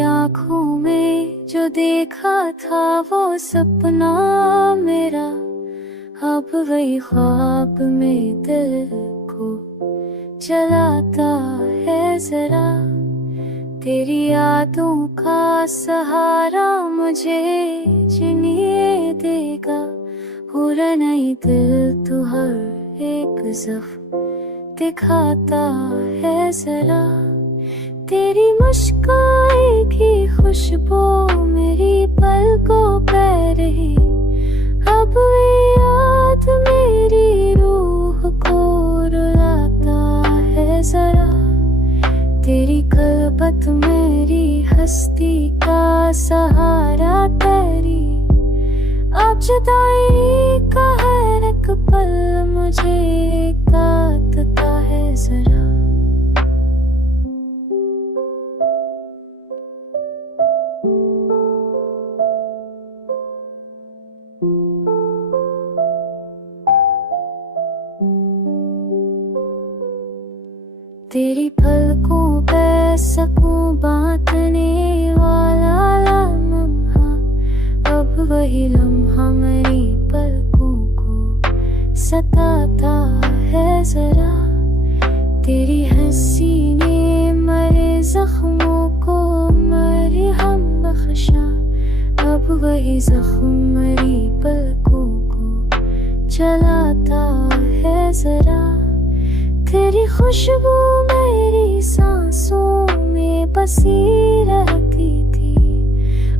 आँखों में जो देखा था वो सपना मेरा, अब वही ख्वाब में दिल को जलाता है जरा। तेरी यादों का सहारा मुझे जीने देगा, पूरा नहीं दिल तू हर एक ज़ख्म दिखाता है जरा। तेरी मुस्कान की खुशबू मेरी पलकों पे रही, अब वे याद मेरी रूह को रुलाता है जरा। तेरी कल्बत मेरी हस्ती का सहारा तेरी, अब जुदाई का हर एक पल मुझे काटता है जरा। तेरी पलकों पे सकूं बांटने वाला लम्हा, अब वही लम्हा मेरी पलकों को सताता है जरा। तेरी हंसी ने मरे जख्मों को मरहम बख्शा, अब वही जख्म मेरी पलकों को जलाता है जरा। तेरी खुशबू मेरी सांसों में बसी रहती थी,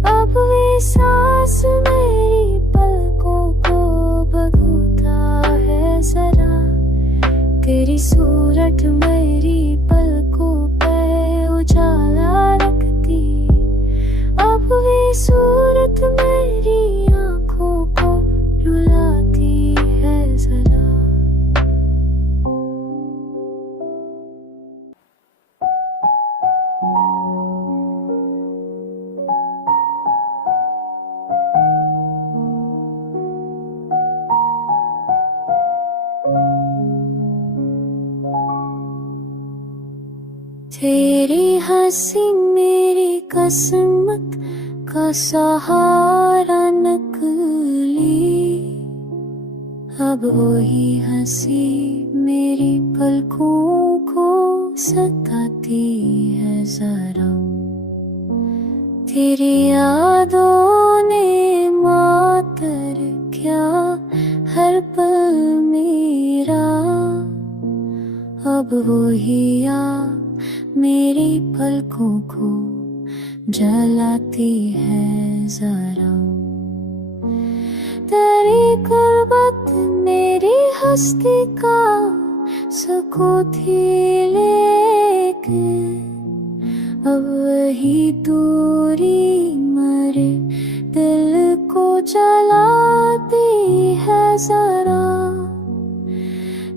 अब वे सांस मेरी पलकों को भगोता है जरा। तेरी सूरत मेरी पलकों पे उजाला रखती, अब वे सूरत मेरी आँखों को रुलाती है जरा। तेरी हंसी मेरी किस्मत का सहारा निकली, अब वही हंसी मेरी पलकों को सताती है जरा। तेरी यादों ने मातर क्या हर पल मेरा, अब वही याद मेरी पलकों को जलाती है जरा। तेरी कुर्बत मेरी हस्ती का सुकून थी, लेकिन अब वही दूरी मरे दिल को जलाती है जरा।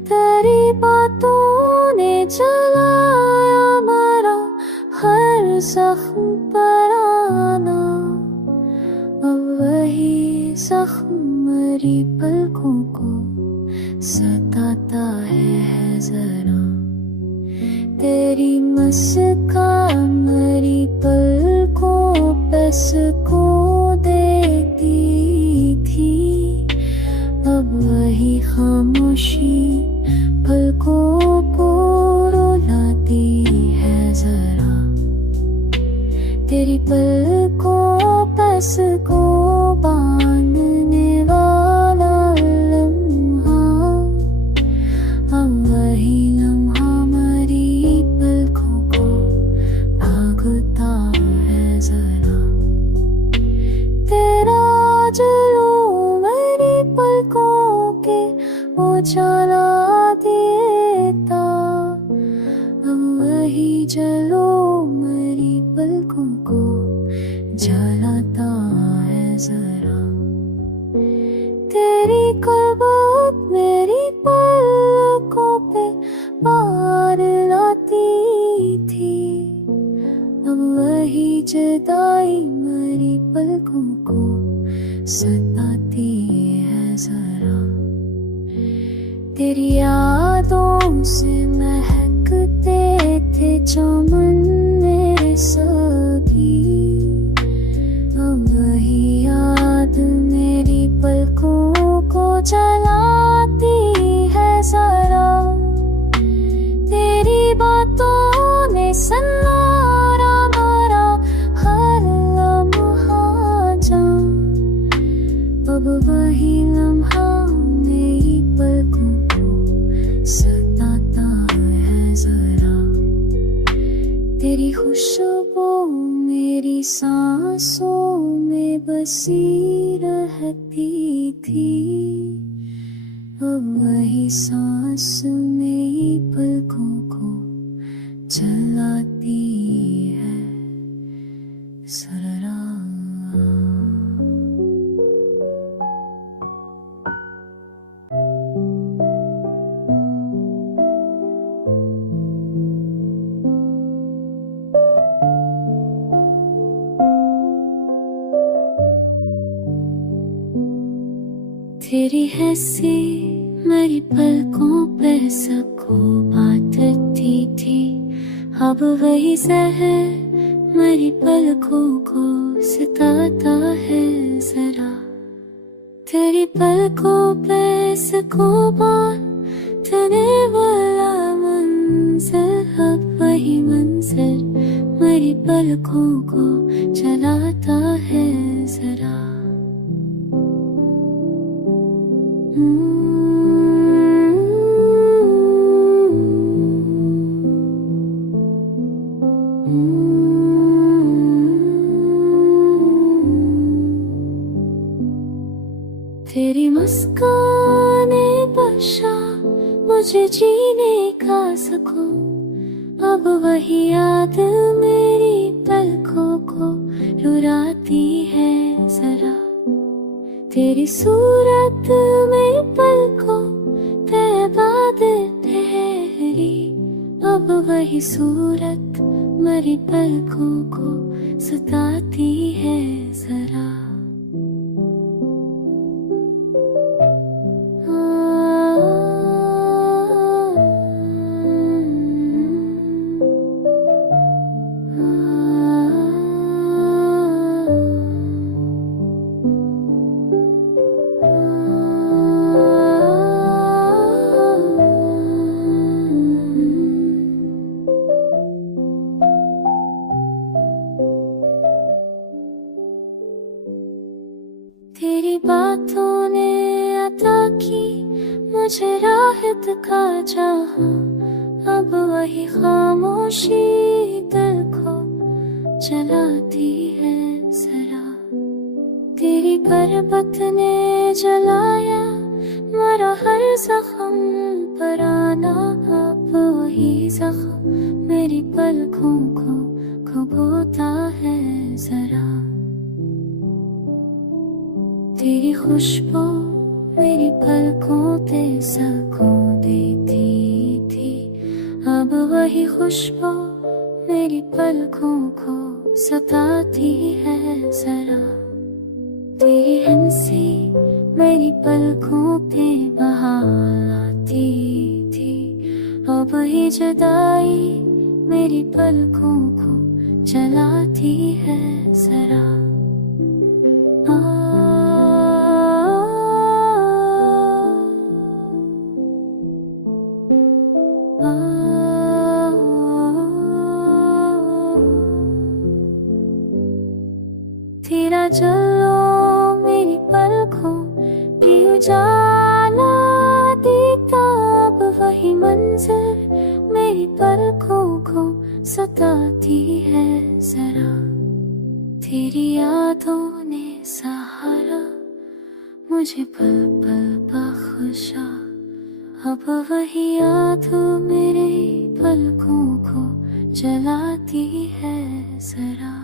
तेरी बातों ने जलाया मेरा हर जख्म पराना, अब वही जख्म मेरी पलकों को सताता है जरा। तेरी मुस्कान मेरी पलकों पे सुकून देती थी, अब वही खामोशी पलकों को रुलाती है जरा। तेरी पलकों पे सुकून बांधने वाला लम्हा, अब वही लम्हा मेरी पलकों को भागता है जरा। तेरा जुलूम मेरी पलकों के उजाला देता, अब वही जलो मेरी पलकों को जलाता है जरा। तेरी कुर्बत मेरी पलकों पे बार लाती थी, अब वही जुदाई मेरी पलकों को सताती है जरा। तेरी यादों से महकते थे चमन मेरे सभी, वही सांसों में बसी रहती थी, अब वही सांस मेरी पलकों को चलाती है सररा। तेरी हैसी मेरी पलकों पे सबको बांटती थी, अब वही जहर मेरी पलकों को सताता है जरा। तेरी पलकों पे सबको बांटने वाला मंजर, अब वही मंजर मेरी पलकों को चलाता है जरा। तेरी मुस्काने बख्शा मुझे जीने का सुकून, अब वही याद मेरी पलकों को रुलाती है जरा। तेरी सूरत मेरी पलकों पे बादल ठहरी, अब वही सूरत मेरी पलकों को सताती है जरा। तेरी बातों ने अता की मुझे राह दिखा जहां, अब वही खामोशी दिल को जलाती है जरा। तेरी पर्वत ने जलाया मरा हर जख्म पर आना, अब वही जख्म मेरी पलकों को खबोता है जरा। तेरी खुशबू मेरी पलकों पे सुकून देती थी, अब वही खुशबू मेरी पलकों को सताती है जरा। तेरी हंसी मेरी पलकों पे बहार आती थी, अब वही जुदाई मेरी पलकों को जलाती है जरा। तेरा जलो मेरी पलकों की उजाला देता, अब वही मंजर मेरी पलकों को सताती है जरा। तेरी यादों ने सहारा मुझे पल पल बख्शा, अब वही याद मेरे पलकों को जलाती है जरा।